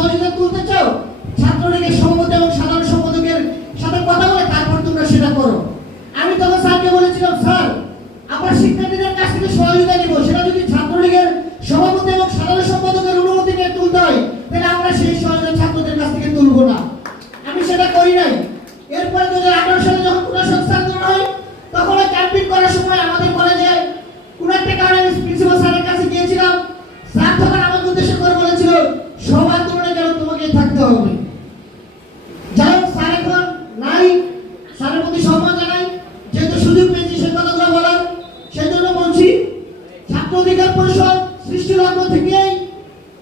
সহযোগিতা তুলতে চাও, ছাত্রলীগের সভাপতি এবং সাধারণ সম্পাদকের সাথে কথা বলে তারপর তোমরা সেটা করো। আমি তখন স্যারকে বলেছিলাম, স্যার আমরা শিক্ষার্থীদের কাছ থেকে সহযোগিতা নিব, সেটা যদি ছাত্রলীগের সভাপতি এবং সাধারণ সম্পাদকের অনুমতি নিয়ে তুলতে হয় তাহলে আমরা সেই সহযোগিতা ছাত্রদের কাছ থেকে তুলবো না। আমি সেটা করি নাই। এরপরে 2018 সালে যখন কোটা সংস্কার আন্দোলন হয়, তখন ক্যাম্পেইন করার সময় আমাদের কলেজে কোন একটা কারণে প্রিন্সিপাল স্যারের কাছে গিয়েছিলাম। স্যার তখন আমাকে উদ্দেশ্য করে বলেছিল, সব আন্দোলনে যেন তোমাকে থাকতে হবে। যাই হোক, স্যার এখন নাই, স্যারের প্রতি সম্মান জানাই, যেহেতু সুযোগ পেয়েছি সে কথাগুলো বলার, সেই জন্য বলছি ছাত্র অধিকার পরিষদ সৃষ্টি লগ্ন থেকেই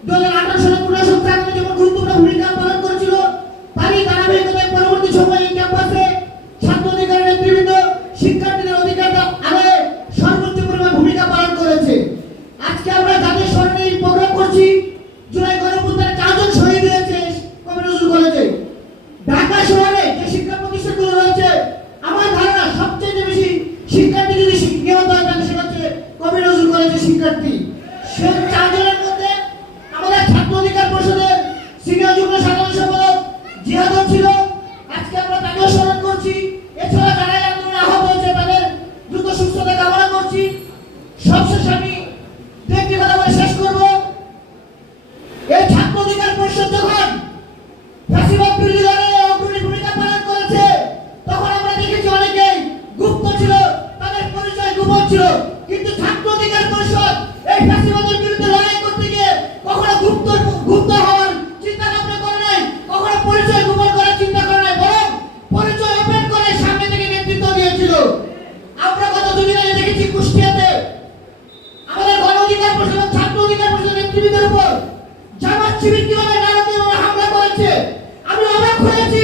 2018 সালে কোটা সংস্কার আন্দোলনে যেমন গুরুত্বপূর্ণ ভূমিকা পালন করেছিল, তারই ধারাবাহিকতায় পরবর্তী সময়ে এই ক্যাম্পাসে ছাত্র অধিকার নেতৃবৃন্দ শিক্ষার্থীদের অধিকার আদায়ে সর্বোচ্চ পরিমাণ ভূমিকা পালন করেছে। আজকে আমরা জাতীয় স্মরণে এই প্রোগ্রাম করছি, জুলাই গণঅভ্যুত্থানে 4 জন শহীদ হয়েছে কবি নজরুল কলেজে। ঢাকা শহরে যে শিক্ষা প্রতিষ্ঠানগুলো রয়েছে, আমার ধারণা সবচেয়ে বেশি শিক্ষার্থী যদি নিহত হয় তাহলে সেটা হচ্ছে কবি নজরুল কলেজের শিক্ষার্থী। সেই 4 জনের মধ্যে আমাদের ছাত্র অধিকার পরিষদের সিনিয়র যুগ্ম সাধারণ সম্পাদক জিয়াদ ছিল, আজকে আমরা তাকেও স্মরণ করছি। এছাড়া যারা এই আন্দোলনে আহত হয়েছে তাদের দ্রুত সুস্থতা কামনা করছি। সবশেষে আমি একটি কথা বলে শেষ করব, এই ছাত্র অধিকার পরিষদ যখন ফ্যাসিবাদ বিরোধী লড়াইয়ে অগ্রণী ভূমিকা পালন করেছে, তখন আমরা দেখেছি অনেকেই গুপ্ত ছিল, তাদের পরিচয় গোপন ছিল, কিন্তু ছাত্র অধিকার পরিষদ এই ফ্যাসিবাদের বিরুদ্ধে লড়াই করতে গিয়ে কখনো গুপ্ত হওয়ার চিন্তা ভাবনা করে নাই, কখনো পরিচয় গোপন করার চিন্তা করে নাই, বরং পরিচয় ওপেন করে সামনে থেকে নেতৃত্ব দিয়েছিল। আমরা গত দুদিন আগে দেখেছি কুষ্টিয়াতে আমাদের গণ অধিকার পরিষদ, ছাত্র অধিকার পরিষদের নেতৃবৃন্দের উপর জামাত শিবির কিভাবে নারকীয়ভাবে হামলা করেছে। আমি অবাক হয়েছি